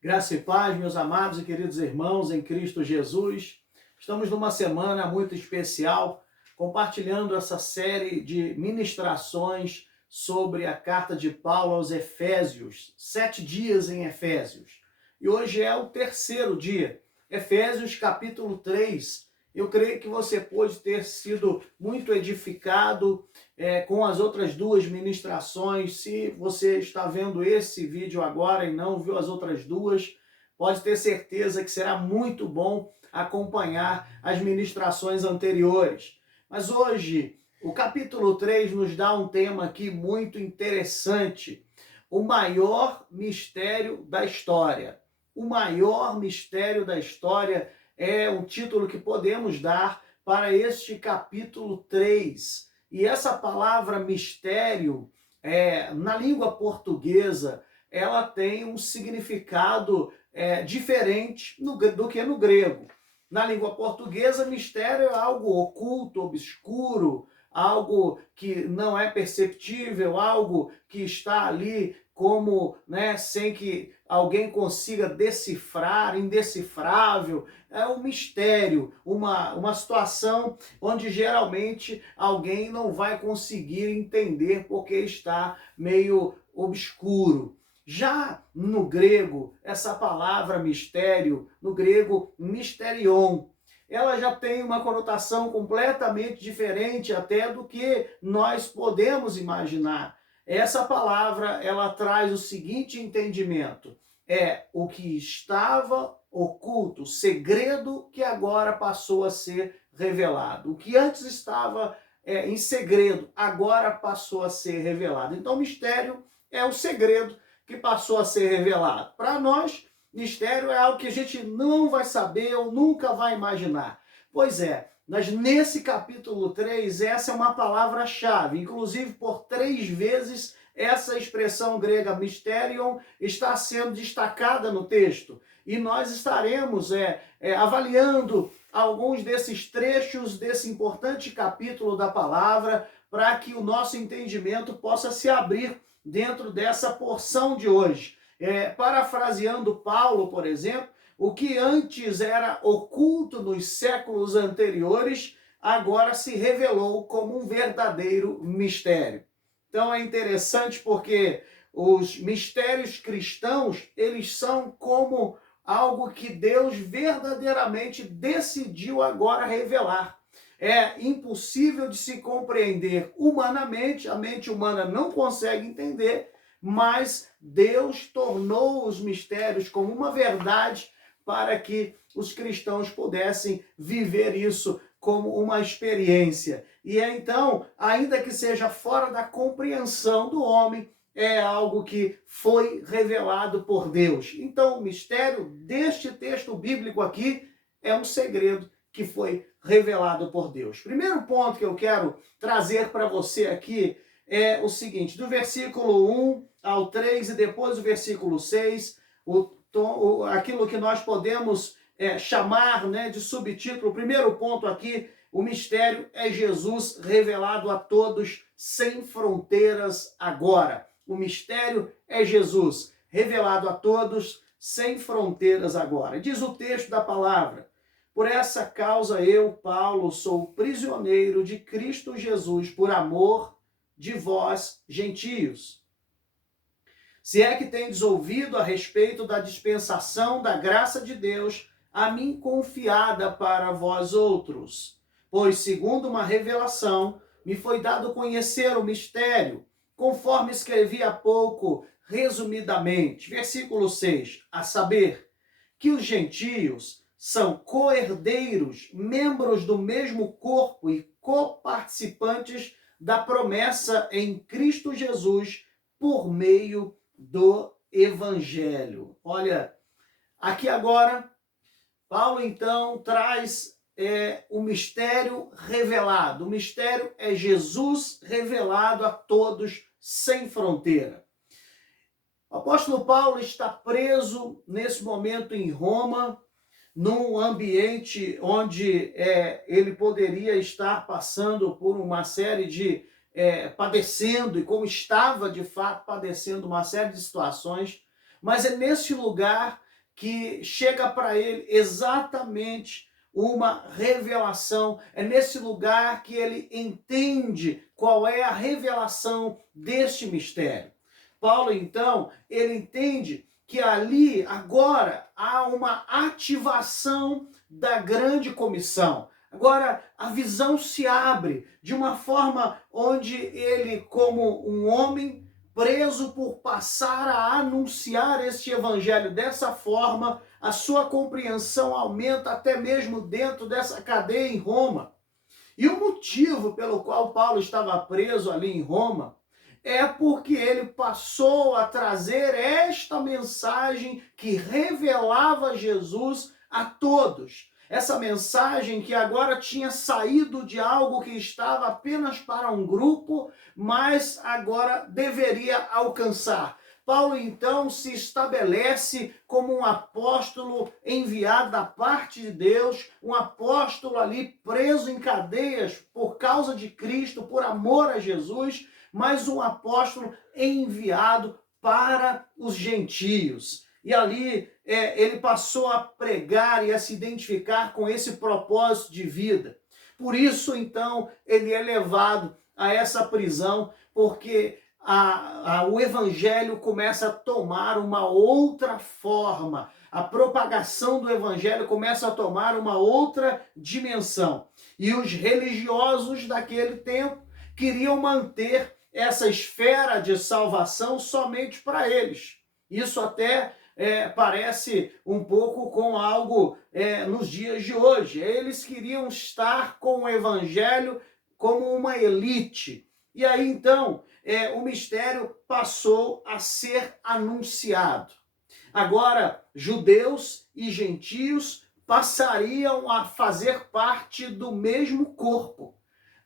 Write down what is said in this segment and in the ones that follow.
Graça e paz, meus amados e queridos irmãos em Cristo Jesus. Estamos numa semana muito especial, compartilhando essa série de ministrações sobre a carta de Paulo aos Efésios, 7 dias em Efésios. E hoje é o terceiro dia, Efésios capítulo 3. Eu creio que você pode ter sido muito edificado com as outras duas ministrações. Se você está vendo esse vídeo agora e não viu as outras duas, pode ter certeza que será muito bom acompanhar as ministrações anteriores. Mas hoje, o capítulo 3 nos dá um tema aqui muito interessante: o maior mistério da história. O maior mistério da história é o título que podemos dar para este capítulo 3. E essa palavra mistério, na língua portuguesa, ela tem um significado diferente do que no grego. Na língua portuguesa, mistério é algo oculto, obscuro, algo que não é perceptível, algo que está ali como, sem que alguém consiga decifrar, indecifrável. É um mistério, uma situação onde geralmente alguém não vai conseguir entender porque está meio obscuro. Já no grego, essa palavra mistério, no grego mysterion, ela já tem uma conotação completamente diferente até do que nós podemos imaginar. Essa palavra, ela traz o seguinte entendimento: é o que estava oculto, segredo que agora passou a ser revelado. O que antes estava em segredo, agora passou a ser revelado. Então, mistério é o segredo que passou a ser revelado. Para nós, mistério é algo que a gente não vai saber ou nunca vai imaginar. Pois é, mas nesse capítulo 3, essa é uma palavra-chave. Inclusive, por 3 vezes, essa expressão grega mysterion está sendo destacada no texto. E nós estaremos avaliando alguns desses trechos desse importante capítulo da palavra para que o nosso entendimento possa se abrir dentro dessa porção de hoje. Parafraseando Paulo, por exemplo, o que antes era oculto nos séculos anteriores, agora se revelou como um verdadeiro mistério. Então é interessante porque os mistérios cristãos, eles são como algo que Deus verdadeiramente decidiu agora revelar. É impossível de se compreender humanamente, a mente humana não consegue entender, mas Deus tornou os mistérios como uma verdade para que os cristãos pudessem viver isso como uma experiência. E então, ainda que seja fora da compreensão do homem, é algo que foi revelado por Deus. Então, o mistério deste texto bíblico aqui é um segredo que foi revelado por Deus. Primeiro ponto que eu quero trazer para você aqui é o seguinte: do versículo 1 ao 3 e depois o versículo 6, aquilo que nós podemos chamar de subtítulo. O primeiro ponto aqui: o mistério é Jesus revelado a todos sem fronteiras agora. O mistério é Jesus revelado a todos sem fronteiras agora. Diz o texto da palavra: por essa causa eu, Paulo, sou prisioneiro de Cristo Jesus por amor de vós, gentios. Se é que tendes ouvido a respeito da dispensação da graça de Deus, a mim confiada para vós outros. Pois, segundo uma revelação, me foi dado conhecer o mistério, conforme escrevi há pouco, resumidamente. Versículo 6, a saber, que os gentios são co-herdeiros, membros do mesmo corpo e coparticipantes da promessa em Cristo Jesus por meio do Evangelho. Olha, aqui agora, Paulo então traz o mistério revelado. O mistério é Jesus revelado a todos sem fronteira. O apóstolo Paulo está preso nesse momento em Roma, num ambiente onde ele poderia estar passando por uma série de padecendo, e como estava de fato padecendo uma série de situações, mas é nesse lugar que chega para ele exatamente uma revelação. É nesse lugar que ele entende qual é a revelação deste mistério. Paulo, então, ele entende que ali, agora, há uma ativação da grande comissão. Agora, a visão se abre de uma forma onde ele, como um homem preso por passar a anunciar este evangelho dessa forma, a sua compreensão aumenta até mesmo dentro dessa cadeia em Roma. E o motivo pelo qual Paulo estava preso ali em Roma é porque ele passou a trazer esta mensagem que revelava Jesus a todos. Essa mensagem que agora tinha saído de algo que estava apenas para um grupo, mas agora deveria alcançar. Paulo, então, se estabelece como um apóstolo enviado da parte de Deus, um apóstolo ali preso em cadeias por causa de Cristo, por amor a Jesus, mas um apóstolo enviado para os gentios. E ali ele passou a pregar e a se identificar com esse propósito de vida. Por isso, então, ele é levado a essa prisão, porque o evangelho começa a tomar uma outra forma. A propagação do evangelho começa a tomar uma outra dimensão. E os religiosos daquele tempo queriam manter essa esfera de salvação somente para eles. Isso até parece um pouco com algo nos dias de hoje. Eles queriam estar com o evangelho como uma elite. E aí, então, o mistério passou a ser anunciado. Agora, judeus e gentios passariam a fazer parte do mesmo corpo.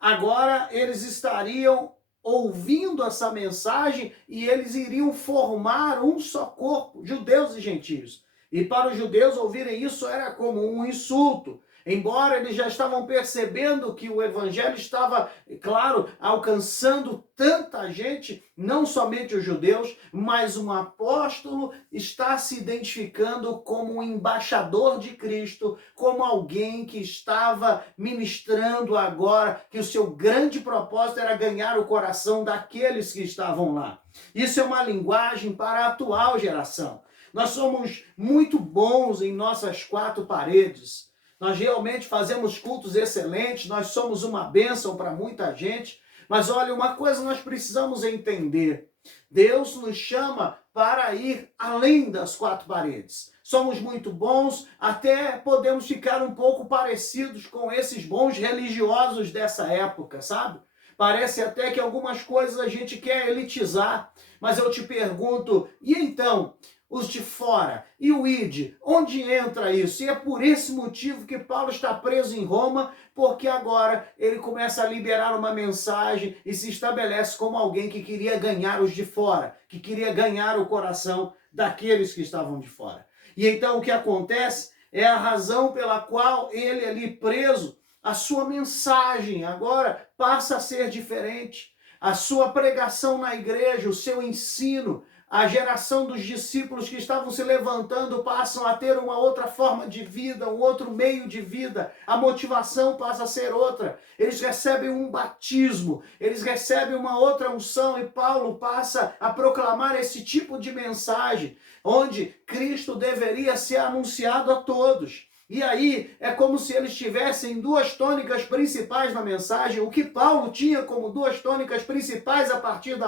Agora, eles estariam ouvindo essa mensagem e eles iriam formar um só corpo, judeus e gentios. E para os judeus ouvirem isso era como um insulto. Embora eles já estavam percebendo que o evangelho estava, claro, alcançando tanta gente, não somente os judeus, mas um apóstolo está se identificando como um embaixador de Cristo, como alguém que estava ministrando agora, que o seu grande propósito era ganhar o coração daqueles que estavam lá. Isso é uma linguagem para a atual geração. Nós somos muito bons em nossas quatro paredes. Nós realmente fazemos cultos excelentes, nós somos uma bênção para muita gente, mas olha, uma coisa nós precisamos entender: Deus nos chama para ir além das quatro paredes. Somos muito bons, até podemos ficar um pouco parecidos com esses bons religiosos dessa época, sabe? Parece até que algumas coisas a gente quer elitizar, mas eu te pergunto, e então? Os de fora, e o ID, onde entra isso? E é por esse motivo que Paulo está preso em Roma, porque agora ele começa a liberar uma mensagem e se estabelece como alguém que queria ganhar os de fora, que queria ganhar o coração daqueles que estavam de fora. E então o que acontece é a razão pela qual ele ali preso, a sua mensagem agora passa a ser diferente. A sua pregação na igreja, o seu ensino, a geração dos discípulos que estavam se levantando passam a ter uma outra forma de vida, um outro meio de vida. A motivação passa a ser outra. Eles recebem um batismo, eles recebem uma outra unção e Paulo passa a proclamar esse tipo de mensagem, onde Cristo deveria ser anunciado a todos. E aí é como se eles tivessem duas tônicas principais na mensagem, o que Paulo tinha como duas tônicas principais a partir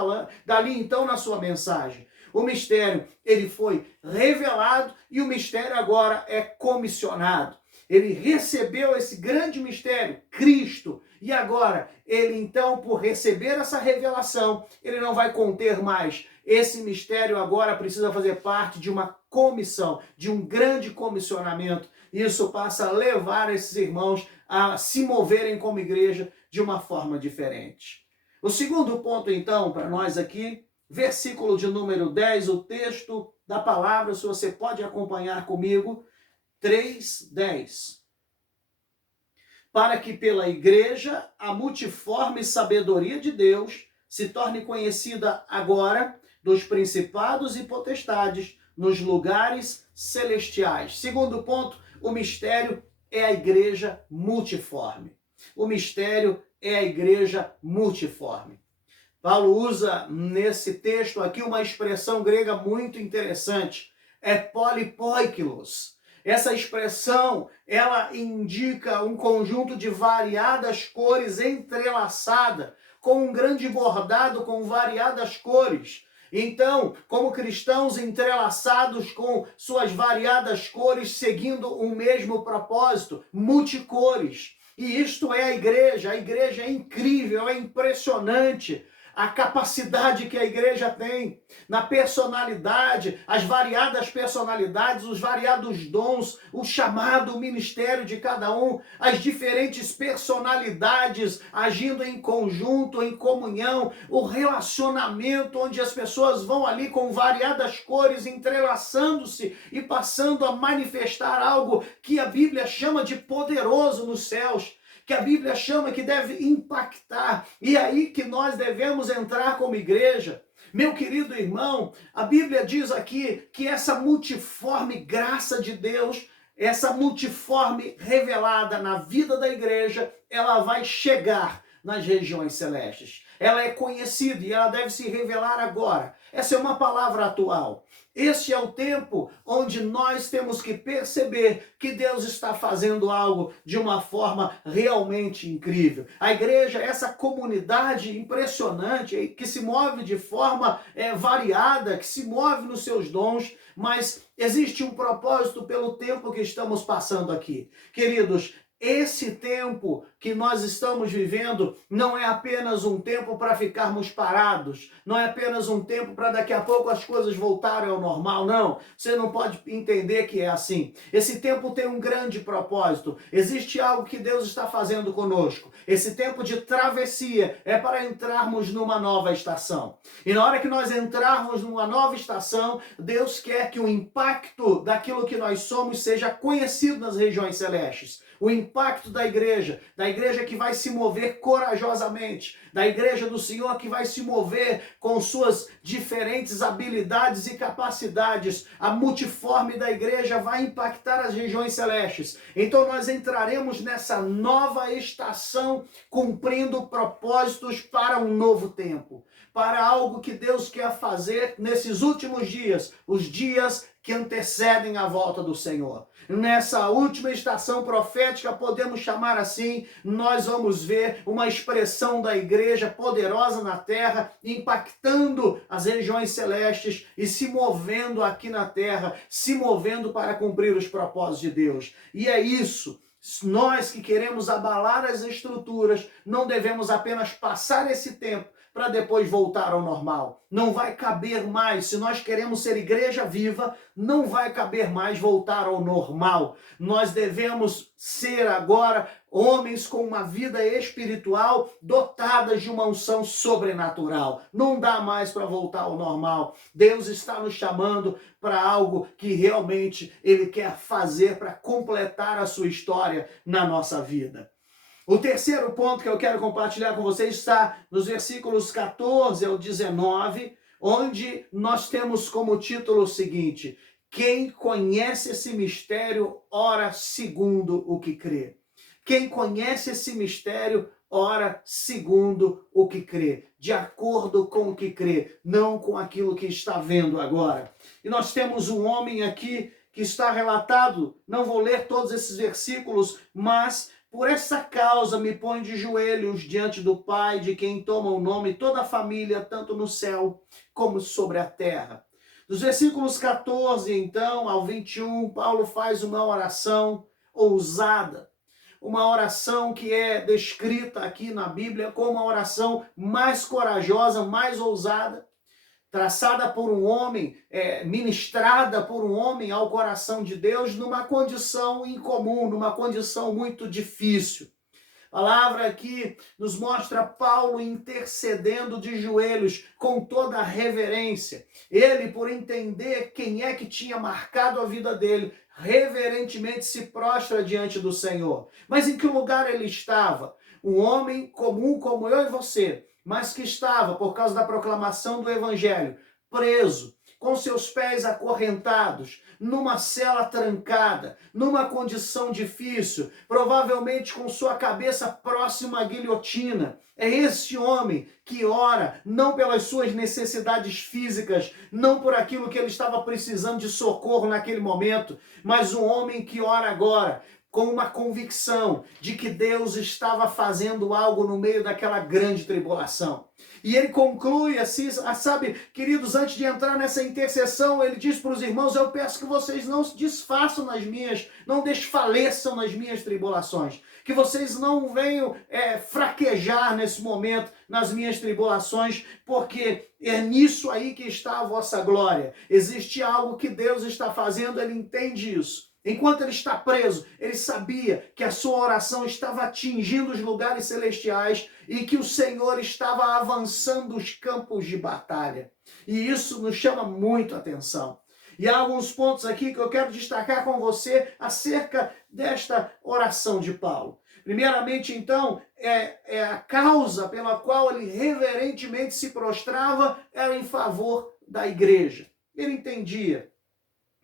dali então na sua mensagem. O mistério, ele foi revelado e o mistério agora é comissionado. Ele recebeu esse grande mistério, Cristo, e agora ele então, por receber essa revelação, ele não vai conter mais. Esse mistério agora precisa fazer parte de uma comissão, de um grande comissionamento. Isso passa a levar esses irmãos a se moverem como igreja de uma forma diferente. O segundo ponto, então, para nós aqui, versículo de número 10, o texto da palavra, se você pode acompanhar comigo, 3:10. Para que pela igreja a multiforme sabedoria de Deus se torne conhecida agora dos principados e potestades, nos lugares celestiais. Segundo ponto, o mistério é a igreja multiforme. O mistério é a igreja multiforme. Paulo usa nesse texto aqui uma expressão grega muito interessante, é polipoikilos. Essa expressão, ela indica um conjunto de variadas cores entrelaçada, com um grande bordado com variadas cores. Então, como cristãos entrelaçados com suas variadas cores, seguindo um mesmo propósito, multicores. E isto é a igreja é incrível, é impressionante. A capacidade que a igreja tem na personalidade, as variadas personalidades, os variados dons, o chamado, o ministério de cada um, as diferentes personalidades agindo em conjunto, em comunhão, o relacionamento onde as pessoas vão ali com variadas cores entrelaçando-se e passando a manifestar algo que a Bíblia chama de poderoso nos céus, que a Bíblia chama que deve impactar, e aí que nós devemos entrar como igreja. Meu querido irmão, a Bíblia diz aqui que essa multiforme graça de Deus, essa multiforme revelada na vida da igreja, ela vai chegar nas regiões celestes. Ela é conhecida e ela deve se revelar agora. Essa é uma palavra atual. Este é o tempo onde nós temos que perceber que Deus está fazendo algo de uma forma realmente incrível. A igreja, essa comunidade impressionante, que se move de forma variada, que se move nos seus dons, mas existe um propósito pelo tempo que estamos passando aqui. Queridos, esse tempo que nós estamos vivendo não é apenas um tempo para ficarmos parados, não é apenas um tempo para daqui a pouco as coisas voltarem ao normal, não. Você não pode entender que é assim. Esse tempo tem um grande propósito. Existe algo que Deus está fazendo conosco. Esse tempo de travessia é para entrarmos numa nova estação. E na hora que nós entrarmos numa nova estação, Deus quer que o impacto daquilo que nós somos seja conhecido nas regiões celestes. O impacto da igreja que vai se mover corajosamente, da igreja do Senhor que vai se mover com suas diferentes habilidades e capacidades. A multiforme da igreja vai impactar as regiões celestes. Então nós entraremos nessa nova estação, cumprindo propósitos para um novo tempo, para algo que Deus quer fazer nesses últimos dias, os dias que antecedem a volta do Senhor. Nessa última estação profética, podemos chamar assim, nós vamos ver uma expressão da igreja poderosa na terra, impactando as regiões celestes e se movendo aqui na terra, se movendo para cumprir os propósitos de Deus. E é isso. Nós que queremos abalar as estruturas, não devemos apenas passar esse tempo para depois voltar ao normal. Não vai caber mais, se nós queremos ser igreja viva, não vai caber mais voltar ao normal. Nós devemos ser agora homens com uma vida espiritual dotadas de uma unção sobrenatural. Não dá mais para voltar ao normal. Deus está nos chamando para algo que realmente Ele quer fazer para completar a sua história na nossa vida. O terceiro ponto que eu quero compartilhar com vocês está nos versículos 14 ao 19, onde nós temos como título o seguinte: quem conhece esse mistério, ora segundo o que crê. Quem conhece esse mistério, ora segundo o que crê, de acordo com o que crê, não com aquilo que está vendo agora. E nós temos um homem aqui que está relatado, não vou ler todos esses versículos, mas por essa causa me põe de joelhos diante do Pai, de quem toma o nome toda a família, tanto no céu como sobre a terra. Dos versículos 14, então, ao 21, Paulo faz uma oração ousada. Uma oração que é descrita aqui na Bíblia como a oração mais corajosa, mais ousada, traçada por um homem, ministrada por um homem ao coração de Deus numa condição incomum, numa condição muito difícil. A palavra aqui nos mostra Paulo intercedendo de joelhos com toda a reverência. Ele, por entender quem é que tinha marcado a vida dele, reverentemente se prostra diante do Senhor. Mas em que lugar ele estava? Um homem comum como eu e você, mas que estava, por causa da proclamação do Evangelho, preso, com seus pés acorrentados, numa cela trancada, numa condição difícil, provavelmente com sua cabeça próxima à guilhotina. É esse homem que ora não pelas suas necessidades físicas, não por aquilo que ele estava precisando de socorro naquele momento, mas um homem que ora agora com uma convicção de que Deus estava fazendo algo no meio daquela grande tribulação. E ele conclui assim, sabe, queridos, antes de entrar nessa intercessão, ele diz para os irmãos: eu peço que vocês não se desfaçam não desfaleçam nas minhas tribulações, que vocês não venham fraquejar nesse momento nas minhas tribulações, porque é nisso aí que está a vossa glória. Existe algo que Deus está fazendo, ele entende isso. Enquanto ele está preso, ele sabia que a sua oração estava atingindo os lugares celestiais e que o Senhor estava avançando os campos de batalha. E isso nos chama muito a atenção. E há alguns pontos aqui que eu quero destacar com você acerca desta oração de Paulo. Primeiramente, então, a causa pela qual ele reverentemente se prostrava era em favor da igreja. Ele entendia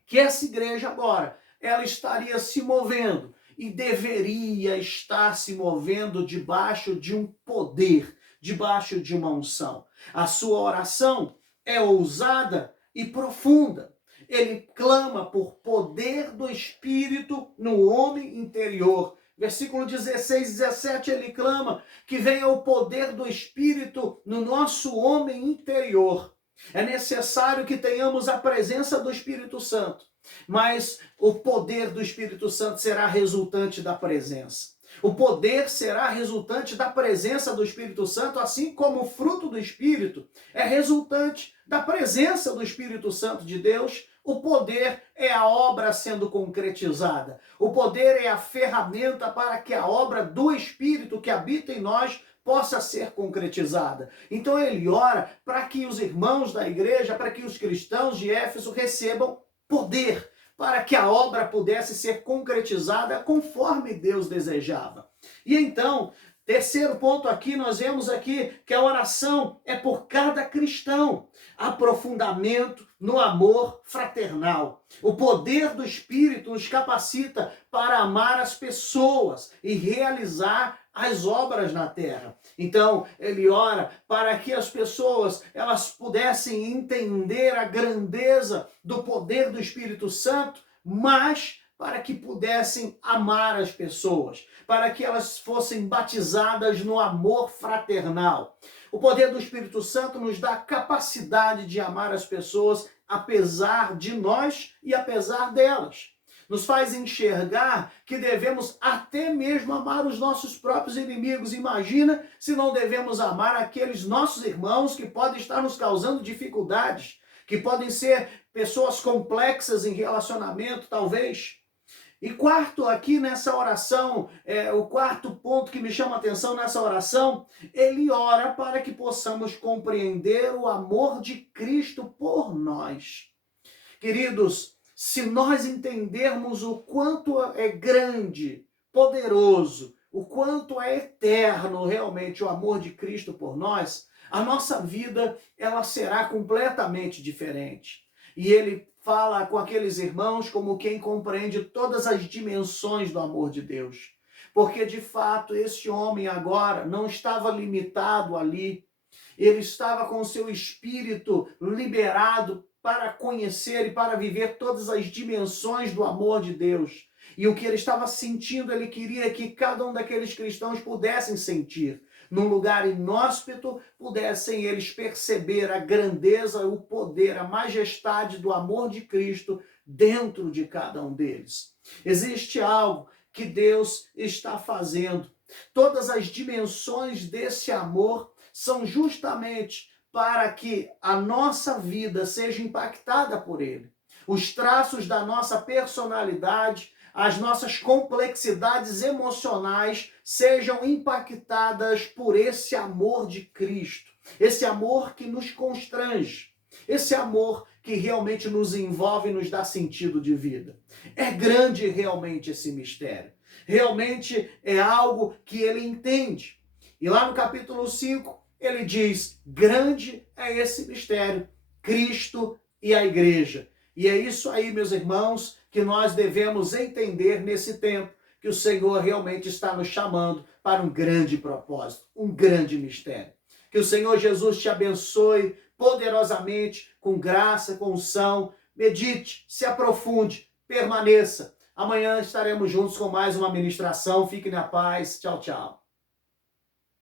que essa igreja agora ela estaria se movendo e deveria estar se movendo debaixo de um poder, debaixo de uma unção. A sua oração é ousada e profunda. Ele clama por poder do Espírito no homem interior. Versículo 16, 17, ele clama que venha o poder do Espírito no nosso homem interior. É necessário que tenhamos a presença do Espírito Santo. Mas o poder do Espírito Santo será resultante da presença. O poder será resultante da presença do Espírito Santo, assim como o fruto do Espírito é resultante da presença do Espírito Santo de Deus. O poder é a obra sendo concretizada. O poder é a ferramenta para que a obra do Espírito que habita em nós possa ser concretizada. Então ele ora para que os irmãos da igreja, para que os cristãos de Éfeso recebam poder, para que a obra pudesse ser concretizada conforme Deus desejava. E então, terceiro ponto aqui, nós vemos aqui que a oração é por cada cristão. Aprofundamento no amor fraternal. O poder do Espírito nos capacita para amar as pessoas e realizar as obras na terra. Então, ele ora para que as pessoas elas pudessem entender a grandeza do poder do Espírito Santo, mas para que pudessem amar as pessoas, para que elas fossem batizadas no amor fraternal. O poder do Espírito Santo nos dá a capacidade de amar as pessoas apesar de nós e apesar delas. Nos faz enxergar que devemos até mesmo amar os nossos próprios inimigos. Imagina se não devemos amar aqueles nossos irmãos que podem estar nos causando dificuldades, que podem ser pessoas complexas em relacionamento, talvez. E quarto, aqui nessa oração, o quarto ponto que me chama a atenção nessa oração, ele ora para que possamos compreender o amor de Cristo por nós. Queridos, se nós entendermos o quanto é grande, poderoso, o quanto é eterno realmente o amor de Cristo por nós, a nossa vida ela será completamente diferente. E ele fala com aqueles irmãos como quem compreende todas as dimensões do amor de Deus. Porque de fato esse homem agora não estava limitado ali, ele estava com o seu espírito liberado para conhecer e para viver todas as dimensões do amor de Deus. E o que ele estava sentindo, ele queria que cada um daqueles cristãos pudessem sentir. Num lugar inóspito, pudessem eles perceber a grandeza, o poder, a majestade do amor de Cristo dentro de cada um deles. Existe algo que Deus está fazendo. Todas as dimensões desse amor são justamente para que a nossa vida seja impactada por ele. Os traços da nossa personalidade, as nossas complexidades emocionais sejam impactadas por esse amor de Cristo. Esse amor que nos constrange. Esse amor que realmente nos envolve e nos dá sentido de vida. É grande realmente esse mistério. Realmente é algo que ele entende. E lá no capítulo 5, ele diz, grande é esse mistério. Cristo e a igreja. E é isso aí, meus irmãos, que nós devemos entender nesse tempo, que o Senhor realmente está nos chamando para um grande propósito, um grande mistério. Que o Senhor Jesus te abençoe poderosamente, com graça, com unção. Medite, se aprofunde, permaneça. Amanhã estaremos juntos com mais uma ministração. Fique na paz. Tchau, tchau.